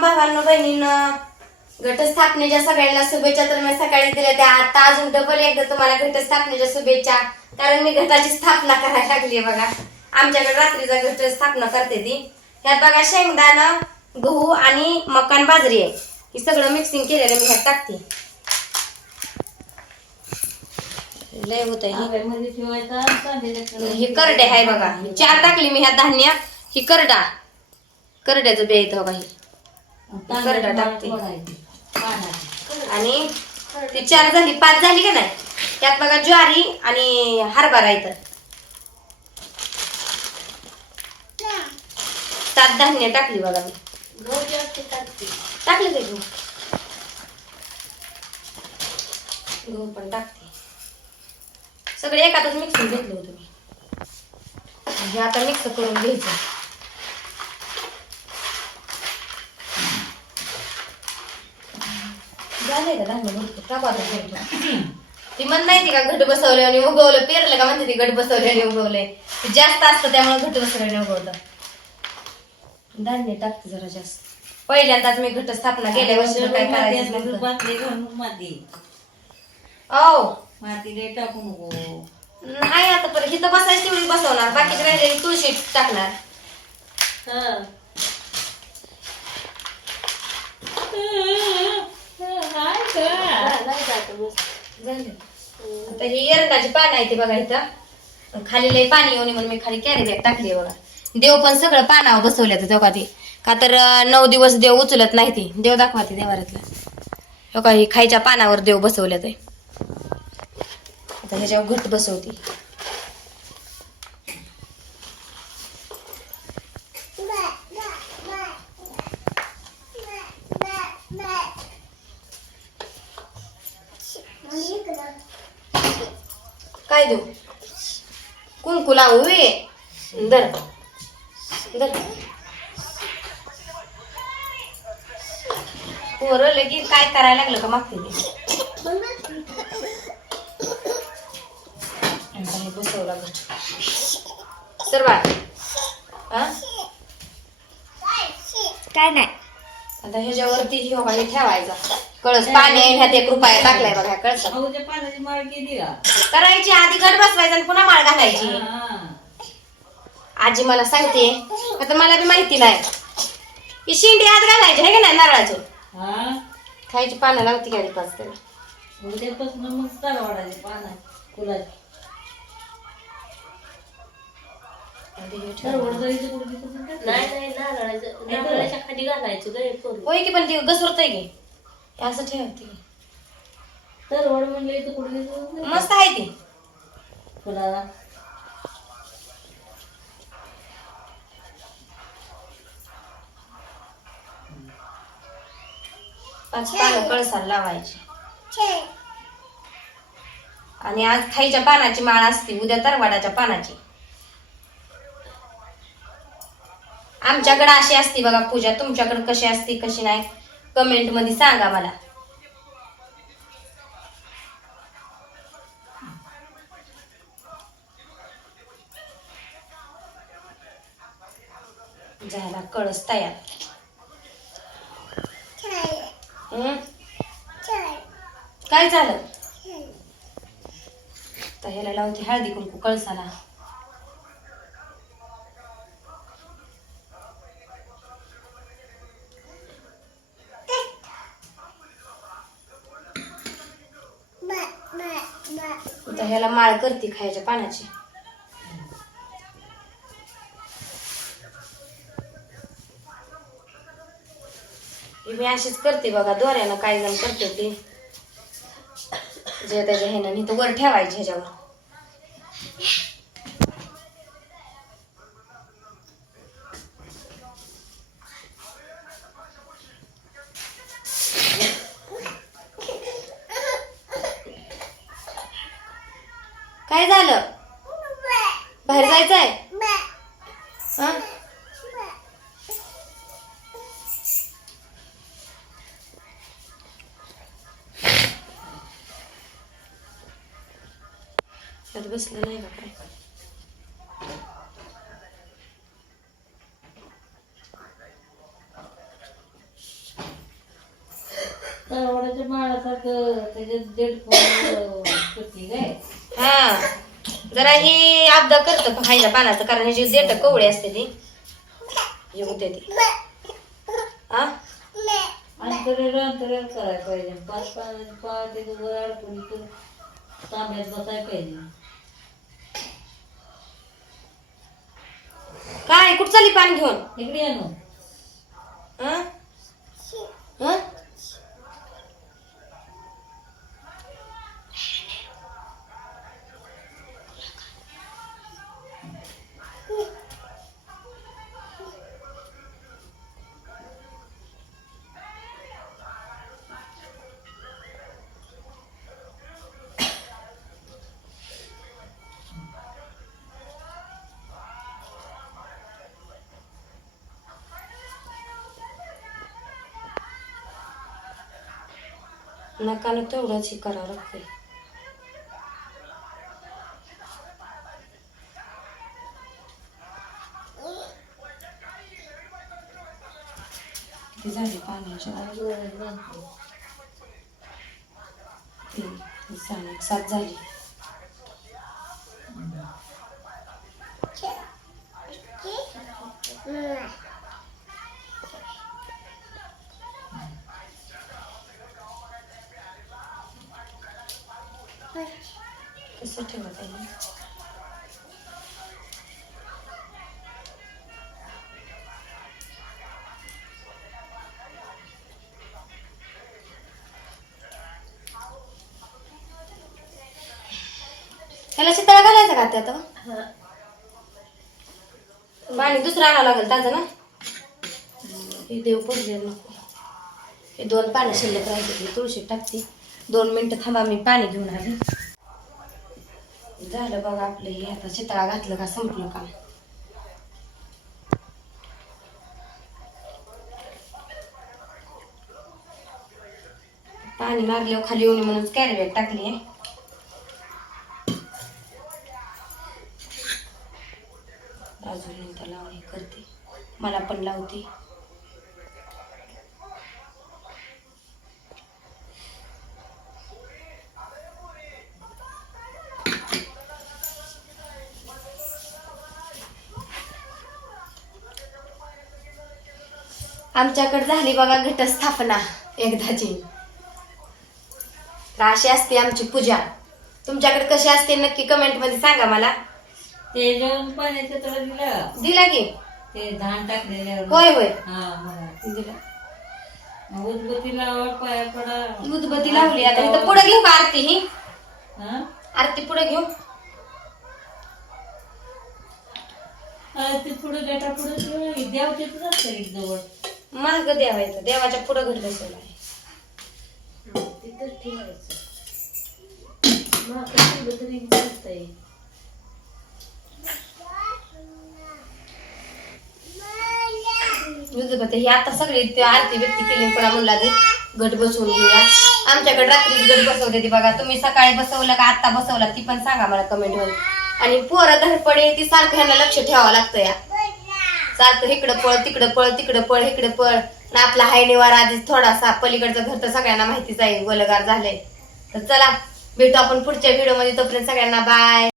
भावांनो बहिणीनं घटस्थापनेच्या सगळ्यांना शुभेच्छा तर मी सकाळी दिल्या त्या. आता अजून डबल एकदा तुम्हाला घटस्थापनेच्या शुभेच्छा. कारण मी घटाची स्थापना करायला लागली बघा. आमच्याकडे रात्रीचा घट स्थापना करते ती. ह्यात बघा शेंगदाणं गहू आणि मकान बाजरी आहे. हे सगळं मिक्सिंग केलेलं मी ह्यात टाकते. लय होत आहे हे करडे आहे बघा. चार टाकली मी ह्या धान्य. ही करडा. करड्याचं बे इथं बघा ही. करडा टाकते. आणि ती चार झाली पाच झाली का नाही? त्यात बघा ज्वारी आणि हरभरा इथं सात धान्य टाकली बघा मी. टाकले ते गहू? गहू पण टाकते. सगळे एकातच मिक्स घेतलं होतं मी. हे आता मिक्स करून घ्यायचं. झालंय का धान्य भरपूर? टाकू आता. ती म्हण नाही का घट बसवले आणि उगवलं. पेरलं का म्हणते ती घट बसवले आणि उगवले ते जास्त असतं त्यामुळे घट बसवले उगवलं धान्य टाकते जरा जास्त. पहिल्यांदाच मी घट स्थापना गेल्या वर्षी तर काय करायचं नव्हतं. बाटली घालून माती. ओ माती लय टाकू नको. नाही आता परत इथं बसायची तेवढी बसवणार. बाकीची राहिलेली तुळशी टाकणार. हा. हाय का? झालं? आता ही एरंडाची पानं आहे ती बघा इथं. खाली लय पाणी येऊन म्हणून मी खाली कॅरी बॅग टाकली बघा. देव पण सगळं पानावर बसवल्यात तेव्हा ती. का तर नऊ दिवस देव उचलत नाही ती. देव दाखवा ती देवारातला हो का ही खायच्या पानावर देव बसवल्यात आहे. आता ह्याच्यावर घट बसवती. कुंकू लावू वे दर दर पोरं लगेच काय करायला लागलं का मागते ते बसवला घट सर काय नाही. आता ह्याच्यावरती ही बाई ठेवायचा. कळस पाणी ह्यात एक रुपया टाकलाय बघा ह्या कळसात अहो, त्या पाण्याची माळ केली का? करायची आधी घट बसवायचं आणि पुन्हा माळ घालायची. आजी मला सांगते आता मला बी माहिती नाही. ही शिंडी आत घालायची आहे का नाही नारळाची? हा. खायची पानं लावती का पाच त्याला उद्यापासून मग चाल वाढायचे पाना फुलाची. नाही नाही नारळाचं नारळाच्या खाली घालायचं गळे करून. होय की पण ती घसरत आहे की. हे असं ठेवते. तर म्हणलं कुठं मस्त आहे ती. फुलाला पाच पानं कळसाला लावायची. आणि आज खाईच्या पानाची माळ असते उद्या तरवाडाच्या पानाची. आमच्याकडे अशी असते बघा पूजा. तुमच्याकडे कशी असते कशी नाही? कमेंटमध्ये सांगा मला. झाला कळस तयार? काय झालं? तर ह्याला लावते हळदी कुंकू कळसाला. माळ करते खायच्या पानाची मी अशीच करते बघा दोऱ्यानं काय जण करते ते. जे त्याच्या ह्यानं तर वर ठेवायचे ह्याच्यावर. हा? त्यात बसलं नाही का काय? माळासारखं त्याच्यात दीड हा. जरा ही आपदा करतं खायला पानाचं कारण ह्याची देठ कवळे असते ती. येऊ ती. हा अंतरेल अंतरेल करायला पाहिजे. पाच पाच पाच वर अडकून इथून तांब्यात बसायला पाहिजे. काय? कुठं चालली पाणी घेऊन? इकडे या ना. हा? हा? नकानं तेवढंच हे करावं लागतंय. किती झाली पाण्याची तीन सात झाली. त्याला चितळा घालायचा का त्यात पाणी दुसरं आणावं लागेल ताजं ना? हे देव पडले नको. हे दोन पाणी शिल्लक राहिले मी तुळशी टाकते. दोन मिनटं थांबा मी पाणी घेऊन आले. झालं बघा आपलं हे आता चितळा घातलं का संपलं का पाणी मारल्यावर खाली येऊन म्हणून कॅरी टाकली आहे अजून नंतर लावणी करते लावते आमच्याकडे झाली बघा घटस्थापना एकदाची. तर अशी असते आमची पूजा. तुमच्याकडे कशी असते नक्की कमेंटमध्ये सांगा मला. ते दिला की. ते धान टाकलेल्यावर. होय होय. हा मला दिला मग उदबत्ती लावा पाया पडा उदबत्ती लावली आता. इथं पुढे घेऊ का आरती? ही? आरती पुढे घेऊ. अरे ते पुढे गेटा पुढे देव तिथं असतं एक जवळ. महाग देवायचं. देवाच्या पुढे घट बसवलं आहे. ठेवायचं. ठेवलं तरी चालतंय हे ही आता सगळी ते आरती व्यक्ती केली पण म्हणला ते घट बसवून घेऊया. आमच्याकडे रात्री घट बसवते ती बघा. तुम्ही सकाळी बसवलं का आता बसवला ती पण सांगा मला कमेंटमध्ये. आणि पोरं धडपडे ती सारखं ह्यांना लक्ष ठेवावं लागतं या. सारखं इकडं पळ तिकडं पळ तिकडं पळ इकडं पळ. आणि आपला हायनिवार आधीच थोडासा पलीकडचं घर तर सगळ्यांना माहितीच आहे गोलगार झालंय. तर चला भेटू आपण पुढच्या व्हिडिओमध्ये. तोपर्यंत सगळ्यांना बाय